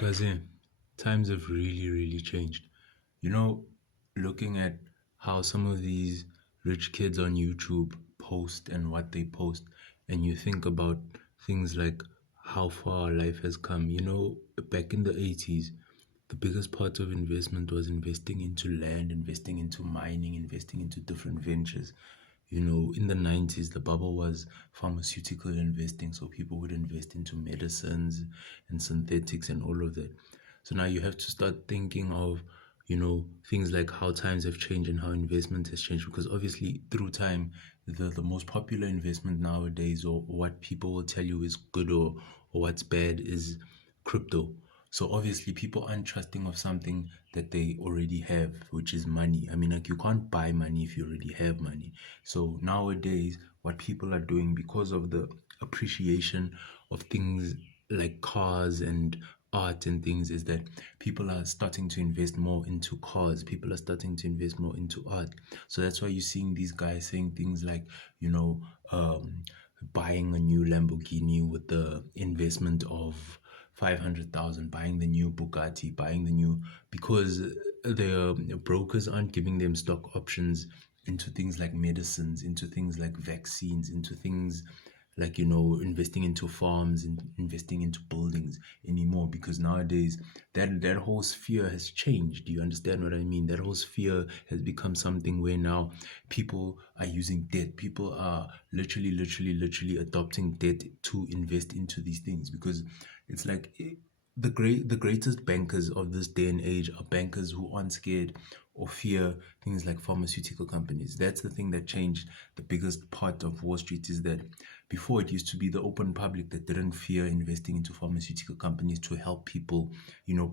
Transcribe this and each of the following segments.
Kazim, times have really changed. You know, looking at how some of these rich kids on YouTube post and what they post, and you think about things like how far life has come. Back in the 80s, the biggest part of investment was investing into land, investing into mining, investing into different ventures. In the 90s, the bubble was pharmaceutical investing, so people would invest into medicines and synthetics and all of that. So now you have to start thinking of, things like how times have changed and how investment has changed. Because obviously, through time, the most popular investment nowadays, or what people will tell you is good or what's bad, is crypto. So obviously, people aren't trusting of something that they already have, which is money. I mean, like, you can't buy money if you already have money. So nowadays, what people are doing, because of the appreciation of things like cars and art and things, is that people are starting to invest more into cars. People are starting to invest more into art. So that's why you're seeing these guys saying things like, you know, um, buying a new Lamborghini with the investment of 500,000, buying the new Bugatti, buying the new, because the brokers aren't giving them stock options into things like medicines, into things like vaccines, into things like, investing into farms and investing into buildings anymore. Because nowadays that whole sphere has changed. Do you understand what I mean? That whole sphere has become something where now people are using debt. People are literally adopting debt to invest into these things, because it's like, the greatest bankers of this day and age are bankers who aren't scared or fear things like pharmaceutical companies. That's the thing that changed the biggest part of Wall Street, is that before, it used to be the open public that didn't fear investing into pharmaceutical companies to help people,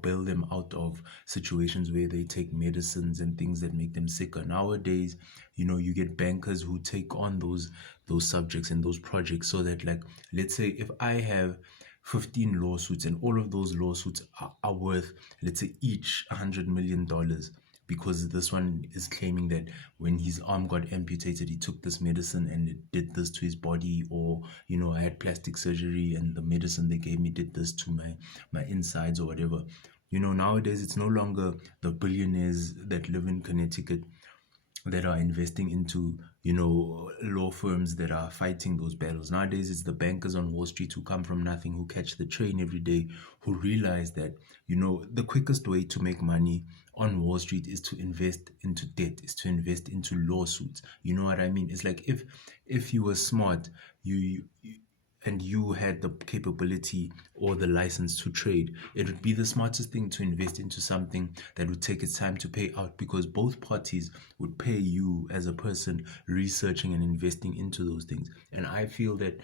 bail them out of situations where they take medicines and things that make them sicker. Nowadays, you get bankers who take on those subjects and those projects, so that, like, let's say if I have 15 lawsuits, and all of those lawsuits are worth, let's say, each $100 million, because this one is claiming that when his arm got amputated, he took this medicine and it did this to his body, or, I had plastic surgery and the medicine they gave me did this to my insides, or whatever. Nowadays, it's no longer the billionaires that live in Connecticut that are investing into, law firms that are fighting those battles. Nowadays, it's the bankers on Wall Street who come from nothing, who catch the train every day, who realize that, the quickest way to make money on Wall Street is to invest into debt, is to invest into lawsuits. You know what I mean? It's like, if you were smart, and you had the capability or the license to trade, it would be the smartest thing to invest into something that would take its time to pay out, because both parties would pay you as a person researching and investing into those things. And I feel that,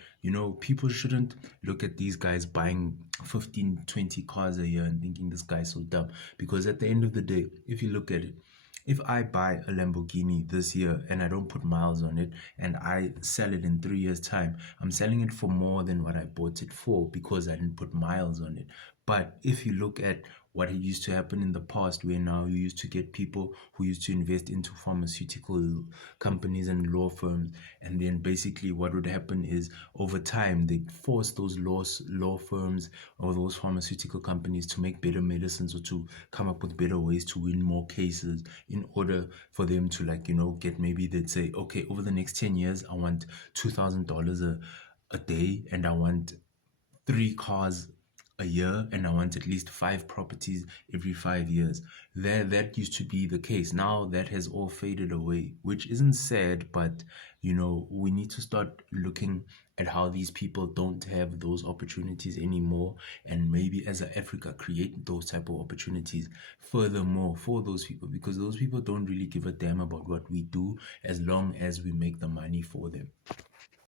people shouldn't look at these guys buying 15, 20 cars a year and thinking this guy's so dumb. Because at the end of the day, if you look at it, if I buy a Lamborghini this year and I don't put miles on it, and I sell it in 3 years' time, I'm selling it for more than what I bought it for, because I didn't put miles on it. But if you look at what used to happen in the past, where now you used to get people who used to invest into pharmaceutical companies and law firms, and then basically what would happen is, over time, they force those law firms or those pharmaceutical companies to make better medicines, or to come up with better ways to win more cases, in order for them to, like, get, maybe they'd say, okay, over the next 10 years, I want $2,000 a day, and I want 3 cars a year, and I want at least 5 properties every 5 years. That used to be the case. Now that has all faded away, which isn't sad, but, we need to start looking at how these people don't have those opportunities anymore, and maybe as a Africa create those type of opportunities furthermore for those people, because those people don't really give a damn about what we do, as long as we make the money for them.